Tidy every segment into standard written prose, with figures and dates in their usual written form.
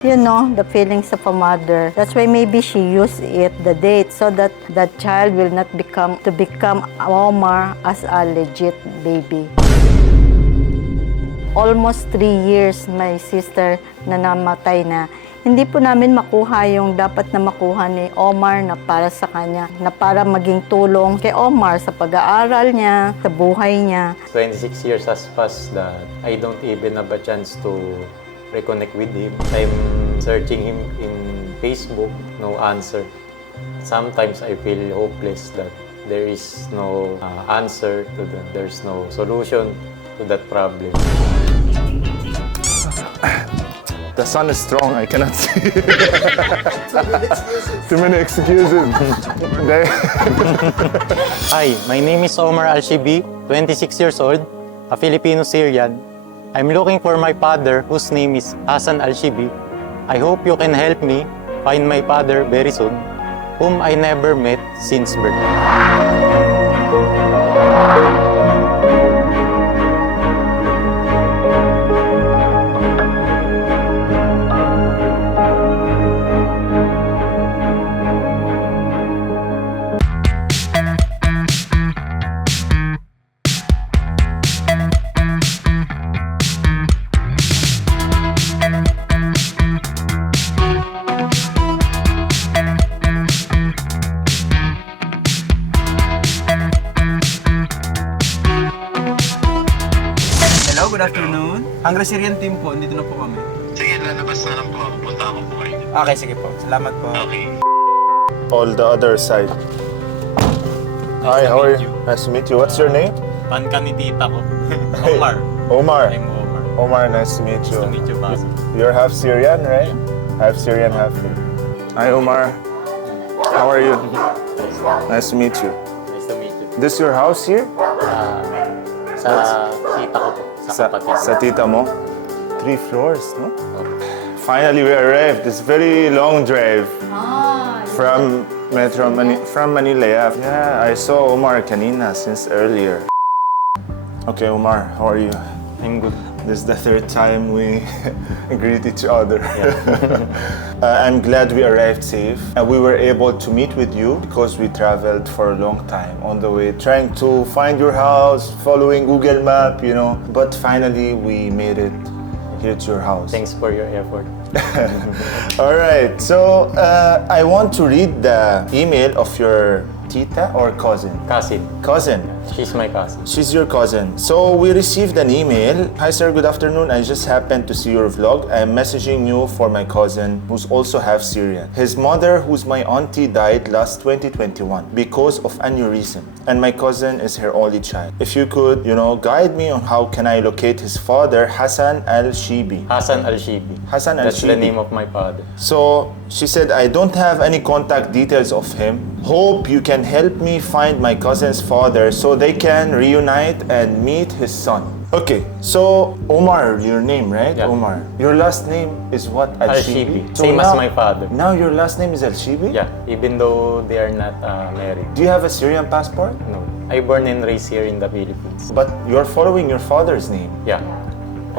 You know, the feelings of a mother. That's why maybe she used it, the date, so that the child will not become Omar as a legit baby. Almost 3 years, my sister na namatay na. Hindi po namin makuha yung dapat na makuha ni Omar na para sa kanya, na para maging tulong kay Omar sa pag-aaral niya, sa buhay niya. 26 years has passed that I don't even have a chance to reconnect with him. I'm searching him in Facebook, no answer. Sometimes I feel hopeless that there is no answer to that. There's no solution to that problem. The sun is strong, I cannot see. Too many excuses. Hi, my name is Omar Al Sheybi, 26 years old, a Filipino-Syrian. I'm looking for my father, whose name is Hassan Al Sheybi. I hope you can help me find my father very soon, whom I never met since birth. Good afternoon. Hungry Syrian team po, dito na po kami. Sige, lalabas na lang po ako. Punta ako po kayo. Okay, sige po. Salamat po. Okay. All the other side. Hi, how are you? Nice to meet you. What's your name? Pan ka ni tita ko. Omar. Omar. I'm Omar. Omar, nice to meet you. Nice to meet you, Basa. You're half Syrian, right? Half Syrian, half Filipino. Hi, Omar. How are you? Nice to meet you. Nice to meet you. This your house here? Sa tita ko po. Sa tita mo? 3 floors, no? Finally, we arrived. This very long drive from Manila. Yeah, I saw Omar kanina since earlier. Okay, Omar, how are you? I'm good. This is the 3rd time we greet each other. Yeah. I'm glad we arrived safe. We were able to meet with you because we traveled for a long time on the way, trying to find your house, following Google Map, you know. But finally, we made it here to your house. Thanks for your effort. All right, so I want to read the email of your tita or cousin? Cousin. Cousin. She's my cousin. She's your cousin. So we received an email. Hi sir, good afternoon. I just happened to see your vlog. I'm messaging you for my cousin who's also half Syrian. His mother, who's my auntie, died last 2021 because of aneurysm. And my cousin is her only child. If you could, guide me on how can I locate his father, Hassan Al Sheybi. Hassan Al Sheybi. Hassan Al That's Sheybi. the name of my father. So she said, I don't have any contact details of him. Hope you can help me find my cousin's father so they can reunite and meet his son. Okay, so Omar, your name, right? Yeah. Omar. Your last name is what? Al Sheybi. So Same now, as my father. Now your last name is Al Sheybi? Yeah, even though they are not married. Do you have a Syrian passport? No. I born and raised here in the Philippines. But you're following your father's name. Yeah.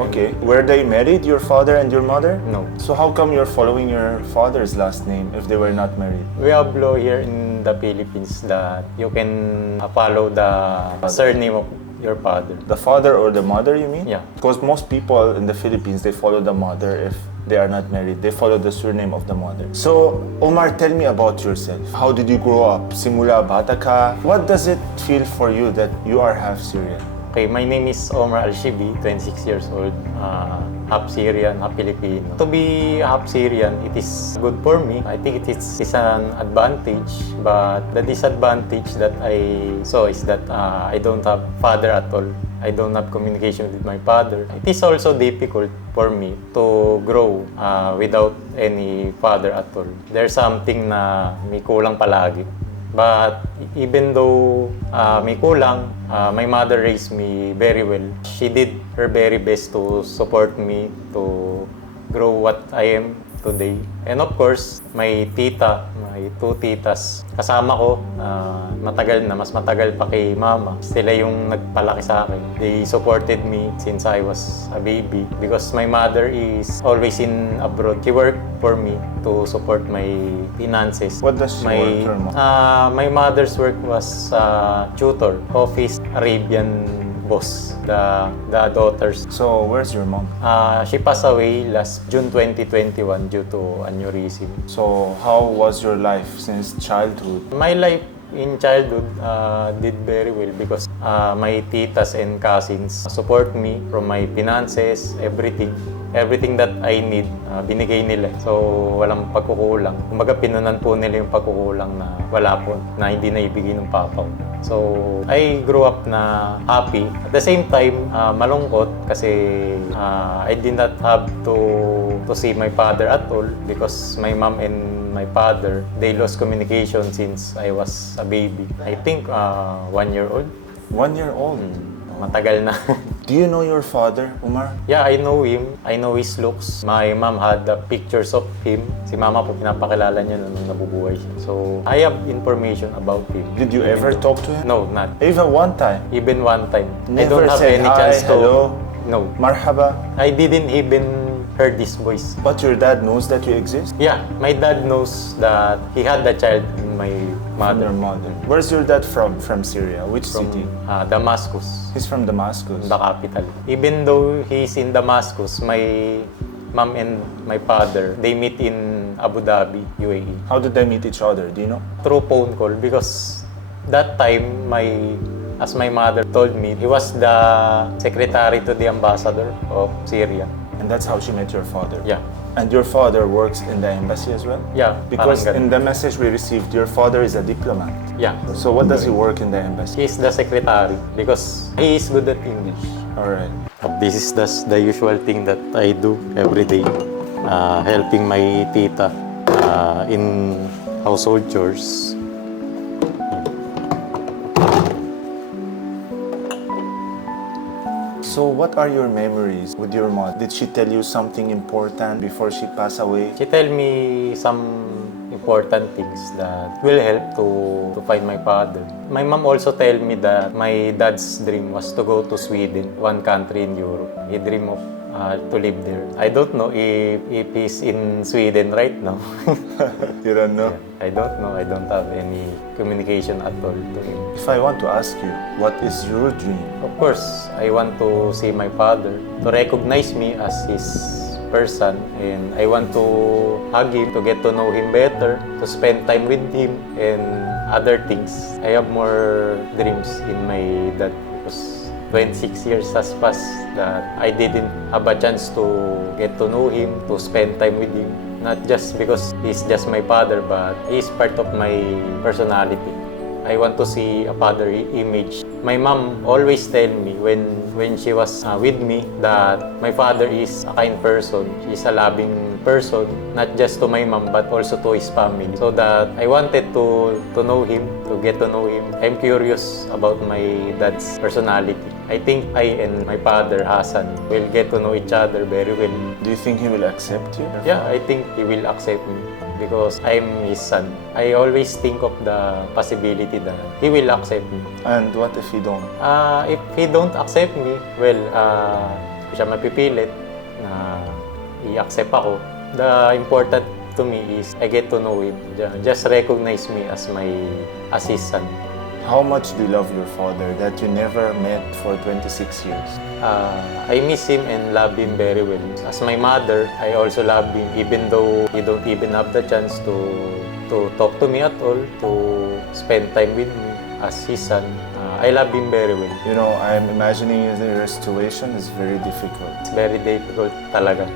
Okay. Were they married, your father and your mother? No. So how come you're following your father's last name if they were not married? We have law here in the Philippines that you can follow the surname of your father. The father or the mother, you mean? Yeah. Because most people in the Philippines, they follow the mother if they are not married. They follow the surname of the mother. So, Omar, tell me about yourself. How did you grow up? Simula bata ka? What does it feel for you that you are half Syrian? Okay, my name is Omar Al Sheybi, 26 years old, half Syrian, half Filipino. To be half Syrian, it is good for me. I think it is an advantage, but the disadvantage that I saw is that I don't have father at all. I don't have communication with my father. It is also difficult for me to grow without any father at all. There's something na may kulang palagi. But even though may kulang, my mother raised me very well. She did her very best to support me to grow what I am today. And of course, may tita, may 2 titas. Kasama ko, matagal na, mas matagal pa kay mama. Sila yung nagpalaki sa akin. They supported me since I was a baby because my mother is always in abroad. She worked for me to support my finances. What does she work for, Mom? My mother's work was tutor, office, Arabian boss, the daughters. So, where's your mom? She passed away last June 2021 due to aneurysm. So, how was your life since childhood? My life in childhood did very well because my titas and cousins support me from my finances, everything. Everything that I need, binigay nila. So, walang pagkukulang. Kumbaga, pinunan po nila yung pagkukulang na wala po, na hindi na ibigay ng papa ko. So, I grew up na happy. At the same time, malungkot kasi I did not have to see my father at all because my mom and my father, they lost communication since I was a baby. I think 1 year old. 1 year old? Matagal na. Do you know your father, Omar? Yeah, I know him. I know his looks. My mom had the pictures of him. Si mama po, pinapakilala niya nung nabubuhay siya. So, I have information about him. Did you ever talk to him? No, not. Even one time? Even one time. I Never don't have said any hi, chance to... hello? No. Marhaba? I didn't even heard his voice. But your dad knows that you exist? Yeah, my dad knows that he had the child in my mother. Your mother. Where's your dad from? From Syria? Which From city? Damascus, He's from Damascus. the capital. Even though he's in Damascus, my mom and my father, they meet in Abu Dhabi, UAE. How did they meet each other? Do you know? Through phone call because that time as my mother told me, he was the secretary to the ambassador of Syria. And that's how she met your father? Yeah. And your father works in the embassy as well? Yeah, Because parang in the message we received, your father is a diplomat. Yeah. So what does he work in the embassy? He's the secretary because he is good at English. Alright. This is the usual thing that I do every day, helping my tita in household chores. So what are your memories with your mom? Did she tell you something important before she passed away? She tell me some important things that will help to find my father. My mom also tell me that my dad's dream was to go to Sweden, one country in Europe. He dream of to live there. I don't know if he's in Sweden right now. You don't know? I don't know. I don't have any communication at all to him. If I want to ask you, what is your dream? Of course, I want to see my father, to recognize me as his person, and I want to hug him, to get to know him better, to spend time with him, and other things. I have more dreams in my dad because 26 years has passed that I didn't have a chance to get to know him, to spend time with him. Not just because he's just my father, but he's part of my personality. I want to see a father image. My mom always tell me when she was with me that my father is a kind person. He's a loving person, not just to my mom but also to his family. So that I wanted to know him, to get to know him. I'm curious about my dad's personality. I think I and my father, Hassan, will get to know each other very well. Do you think he will accept you? Yeah, I think he will accept me because I'm his son. I always think of the possibility that he will accept me. And what if he don't? If he don't accept me, well, siya mapipilit na i-accept ako. The important to me is I get to know him. Just recognize me as his son. How much do you love your father that you never met for 26 years? I miss him and love him very well. As my mother, I also love him even though he don't even have the chance to talk to me at all, to spend time with me as his son. I love him very well. You know, I'm imagining your situation is very difficult. It's very difficult talaga.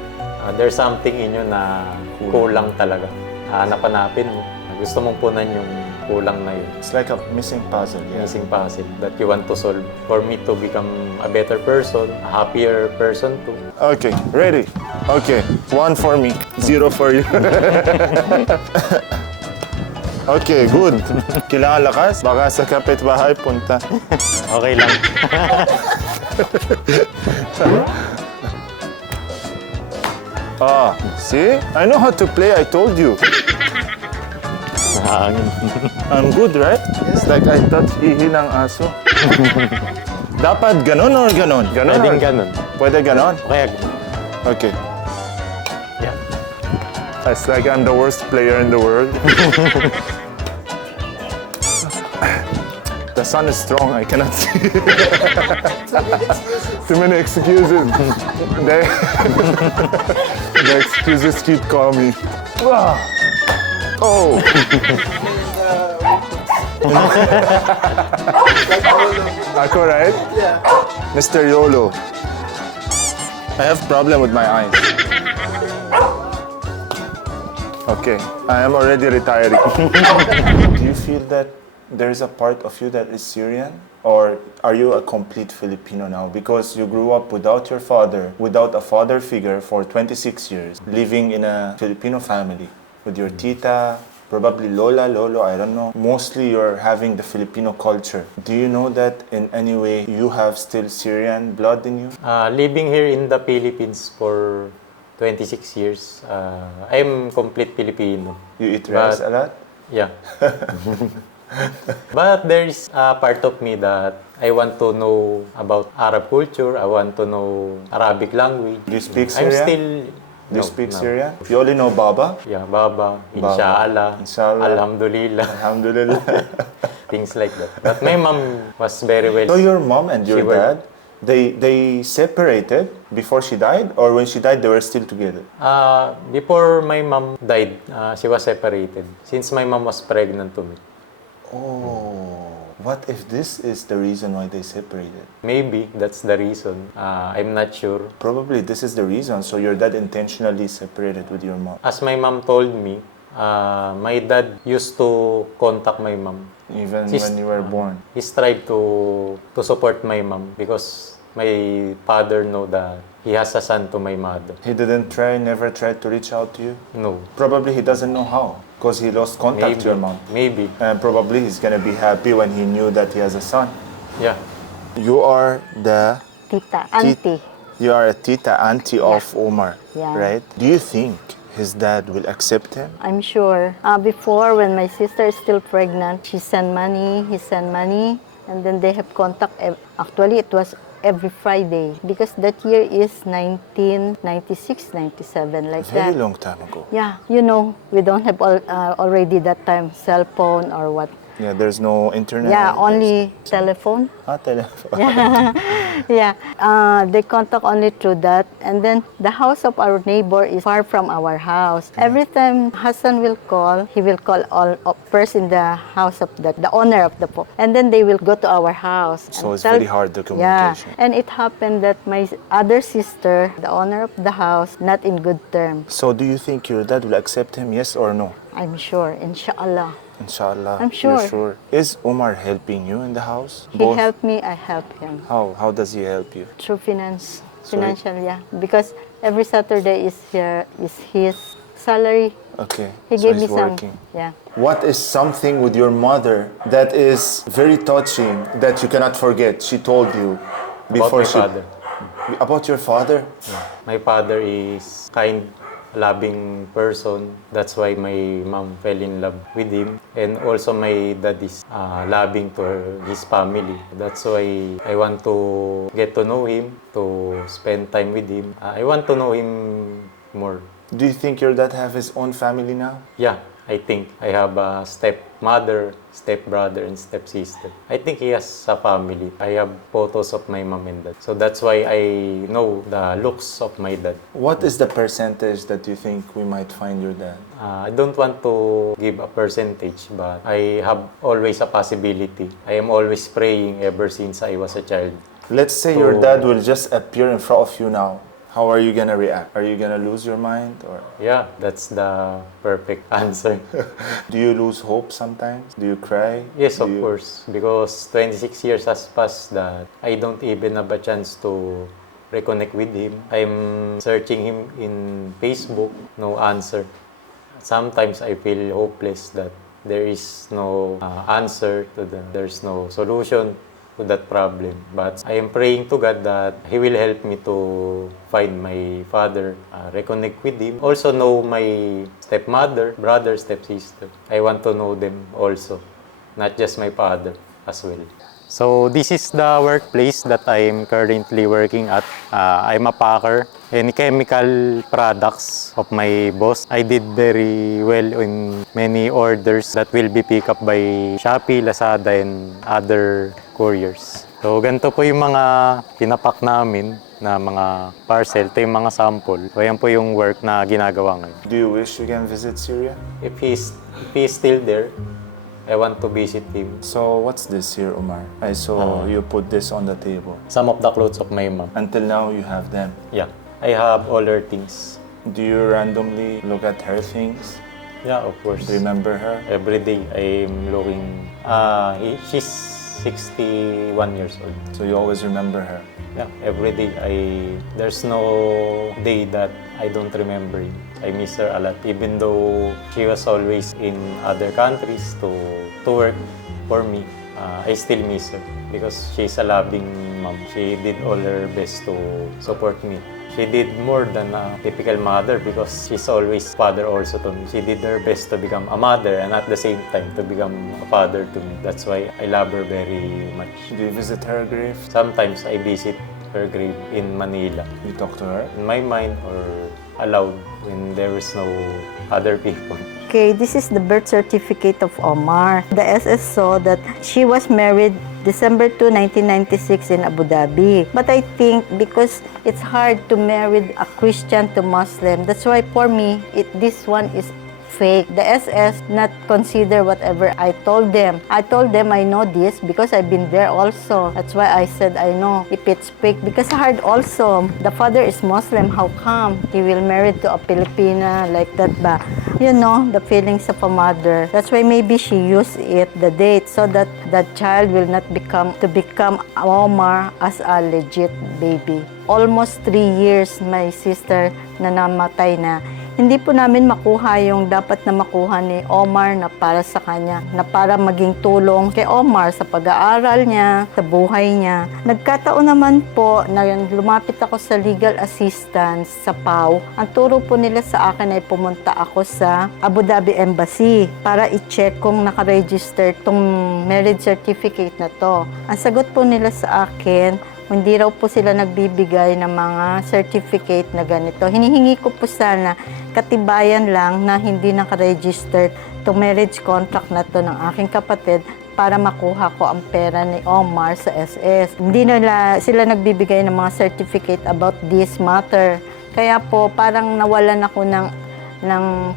There's something in you na kulang talaga. Hanap-hanapin mo. Gusto mong punan yung kulang na yun. It's like a missing puzzle. Yeah. Missing puzzle that you want to solve for me to become a better person, a happier person too. Okay, ready? Okay, 1 for me, 0 for you. Okay, good. Kailangan lakas, baka sa kapitbahay punta. Okay lang. Ah, see? I know how to play, I told you. Hangin. I'm good, right? It's like I touch ihi ng aso. Dapat ganon or ganon? Ganon Pwedeng or- ganon. Pwede ganon? Kaya, Okay. yeah. It's like I'm the worst player in the world. The sun is strong, I cannot see. Too many excuses. The excuses keep calling me. Ah. Oh! Ako, right? Yeah. Mr. YOLO. I have problem with my eyes. Okay, I am already retiring. Do you feel that there's a part of you that is Syrian? Or are you a complete Filipino now? Because you grew up without your father, without a father figure for 26 years, living in a Filipino family with your tita, probably lola, lolo, I don't know. Mostly you're having the Filipino culture. Do you know that in any way you have still Syrian blood in you? Living here in the Philippines for 26 years, I'm complete Filipino. You eat rice But- a lot? Yeah. But there is a part of me that I want to know about Arab culture. I want to know Arabic language. Do you speak I'm Syrian? still... Do you no, speak no. Syrian? You only know Baba? Yeah, Baba, Inshallah, Inshallah. Alhamdulillah, Alhamdulillah. things like that. But my mom was very well. So your mom and your She worked. dad, they separated before she died, or when she died they were still together? Before my mom died, she was separated. Since my mom was pregnant to me. Oh, what if this is the reason why they separated? Maybe that's the reason. I'm not sure. Probably this is the reason. So your dad intentionally separated with your mom, As my mom told me, my dad used to contact my mom. even Sis- when you were born. He tried to support my mom because my father know that he has a son to my mother. He didn't try, never tried to reach out to you? No. Probably he doesn't know how, because he lost contact Maybe. to your mom. Maybe. And probably he's gonna be happy when he knew that he has a son. Yeah. You are the Tita, auntie. You are a tita, auntie of Omar, Yeah. right? Do you think his dad will accept him? I'm sure. Before, when my sister is still pregnant, she sent money, he sent money, and then they have contact. Actually, it was every Friday because that year is 1996, 97, like Very that. long time ago. Yeah, we don't have already that time cell phone or what. Yeah, there's no internet. Yeah, only telephone. Telephone. Yeah, they contact only through that. And then the house of our neighbor is far from our house. Every time Hassan will call, he will call all first in the house of the owner of the po. And then they will go to our house. So and it's very hard, the Yeah, communication. and it happened that my other sister, the owner of the house, not in good terms. So do you think your dad will accept him, yes or no? I'm sure, inshallah. Inshallah. I'm You're sure. sure. Is Omar helping you in the house? He helped me, I help him. How does he help you? Through finance, So financial, yeah. Because every Saturday is his salary. Okay. He so gave he's me some, working. yeah. What is something with your mother that is very touching that you cannot forget? She told you About before my she father. About your father? My father is kind, loving person. That's why my mom fell in love with him. And also my dad is loving to his family. That's why I want to get to know him, to spend time with him. I want to know him more. Do you think your dad have his own family now? Yeah, I think I have a stepmother, stepbrother, and stepsister. I think he has a family. I have photos of my mom and dad. So that's why I know the looks of my dad. What is the percentage that you think we might find your dad? I don't want to give a percentage, but I have always a possibility. I am always praying ever since I was a child. Let's say your dad will just appear in front of you now. How are you gonna react? Are you gonna lose your mind, or Yeah, that's the perfect answer. do you lose hope sometimes? Do you cry? Yes, Do of you- course. Because 26 years has passed that I don't even have a chance to reconnect with him. I'm searching him in Facebook, no answer. Sometimes I feel hopeless that there is no answer to there's no solution to that problem. But I am praying to God that He will help me to find my father, reconnect with Him. Also know my stepmother, brother, stepsister. I want to know them also, not just my father as well. So this is the workplace that I am currently working at. I'm a packer in chemical products of my boss. I did very well in many orders that will be picked up by Shopee, Lazada, and other couriers. So ganito po yung mga pinapak namin na mga parcel. Ito yung mga sample. So yan po yung work na ginagawa ngayon. Do you wish you can visit Syria? If he's still there, I want to visit him. So what's this here, Omar? I saw you put this on the table. Some of the clothes of my mom. Until now, you have them. Yeah, I have all her things. Do you randomly look at her things? Yeah, of course. Remember her? Every day I'm looking. She's 61 years old. So you always remember her. Yeah, every day there's no day that I don't remember him. I miss her a lot, even though she was always in other countries to work for me. I still miss her because she's a loving mom. She did all her best to support me. She did more than a typical mother because she's always father also to me. She did her best to become a mother and at the same time to become a father to me. That's why I love her very much. Do you visit her grave? Sometimes I visit her grave in Manila. You talk to her? In my mind or aloud when there is no other people. Okay, this is the birth certificate of Omar. The SS saw that she was married December 2, 1996 in Abu Dhabi. But I think because it's hard to marry a Christian to Muslim, that's why for me, this one is fake. The SS not consider whatever I told them. I told them I know this because I've been there also. That's why I said I know if it's fake because hard also. The father is Muslim. How come he will marry to a Filipina like that ba? You know, the feelings of a mother. That's why maybe she used it, the date, so that the child will not become Omar as a legit baby. Almost 3 years my sister na namatay na. Hindi po namin makuha yung dapat na makuha ni Omar na para sa kanya, na para maging tulong kay Omar sa pag-aaral niya, sa buhay niya. Nagkataon naman po na lumapit ako sa legal assistance sa PAW. Ang turo po nila sa akin ay pumunta ako sa Abu Dhabi Embassy para i-check kung nakaregister tong marriage certificate na to. Ang sagot po nila sa akin, hindi raw po sila nagbibigay ng mga certificate na ganito. Hinihingi ko po sana katibayan lang na hindi nakaregister itong marriage contract na to ng aking kapatid para makuha ko ang pera ni Omar sa SS. Hindi nila sila nagbibigay ng mga certificate about this matter. Kaya po parang nawalan ako ng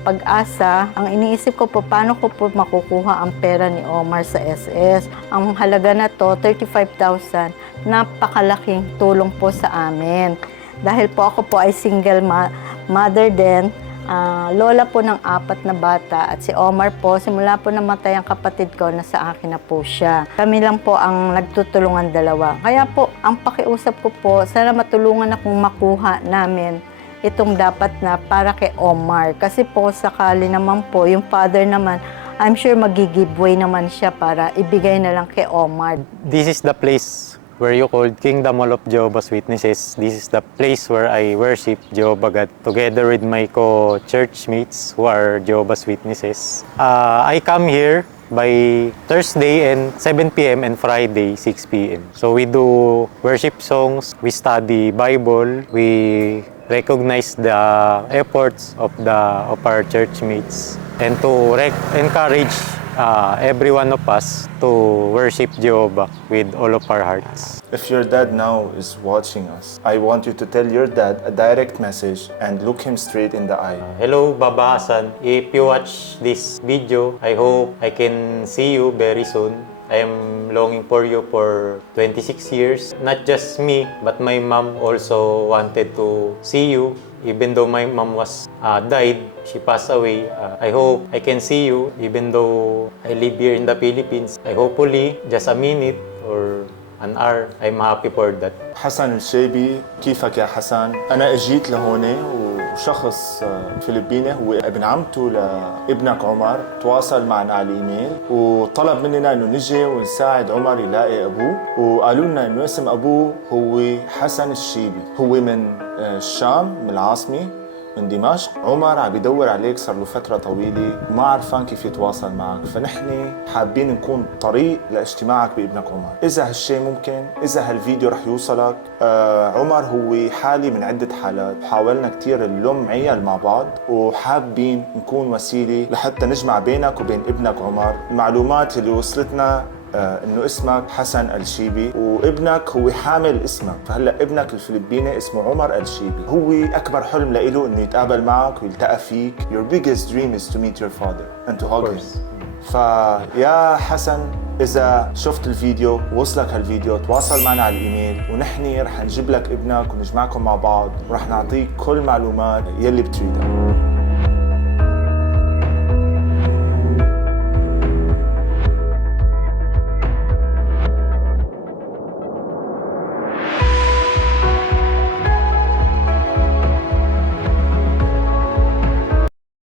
pag-asa. Ang iniisip ko po, paano ko po makukuha ang pera ni Omar sa SS. Ang halaga na to, 35,000, napakalaking tulong po sa amin. Dahil po ako po ay single mother din, lola po ng 4 na bata at si Omar po, simula po namatay ang kapatid ko, nasa akin na po siya. Kami lang po ang nagtutulungan dalawa. Kaya po, ang pakiusap ko po, sana matulungan akong makuha namin itong dapat na para kay Omar. Kasi po, sakali naman po, yung father naman, I'm sure mag-giveaway naman siya para ibigay na lang kay Omar. This is the place where you called Kingdom Hall of Jehovah's Witnesses. This is the place where I worship Jehovah God together with my co-churchmates who are Jehovah's Witnesses. I come here by Thursday and 7 p.m. and Friday 6 p.m. So we do worship songs, we study Bible, we recognize the efforts of our churchmates and to encourage every one of us to worship Jehovah with all of our hearts. If your dad now is watching us, I want you to tell your dad a direct message and look him straight in the eye. Hello, Baba Hassan. If you watch this video, I hope I can see you very soon. I am longing for you for 26 years. Not just me, but my mom also wanted to see you. Even though my mom was died, she passed away. I hope I can see you even though I live here in the Philippines. I hopefully just a minute or an hour. I'm happy for that. حسن الشيبي كيفك يا حسن؟ أنا أجيت لهون شخص فلبيني هو ابن عمته لابنك عمر، تواصل معنا على الايميل وطلب مننا انه نجي ونساعد عمر يلاقي ابوه، وقالوا لنا انه اسم ابوه هو حسن الشيبي، هو من الشام، من العاصمة، من دمشق. عمر عم يدور عليك صار له فترة طويلة وما عرفان كيف يتواصل معك، فنحن حابين نكون طريق لاجتماعك بابنك عمر. إذا هالشي ممكن، إذا هالفيديو رح يوصلك. عمر هو حالي من عدة حالات، حاولنا كتير نلم عيال مع بعض وحابين نكون وسيلة لحتى نجمع بينك وبين ابنك عمر. المعلومات اللي وصلتنا انه اسمك حسن الشيبي وابنك هو حامل اسمك، فهلا ابنك الفلبيني اسمه عمر الشيبي. هو اكبر حلم لإله انه يتقابل معك ويلتقى فيك. Your biggest dream is to meet your father and to hug him. فيا حسن، إذا شفت الفيديو وصلك هالفيديو تواصل معنا على الإيميل ونحن رح نجيب لك ابنك ونجمعكم مع بعض ورح نعطيك كل معلومات يلي بتريدها.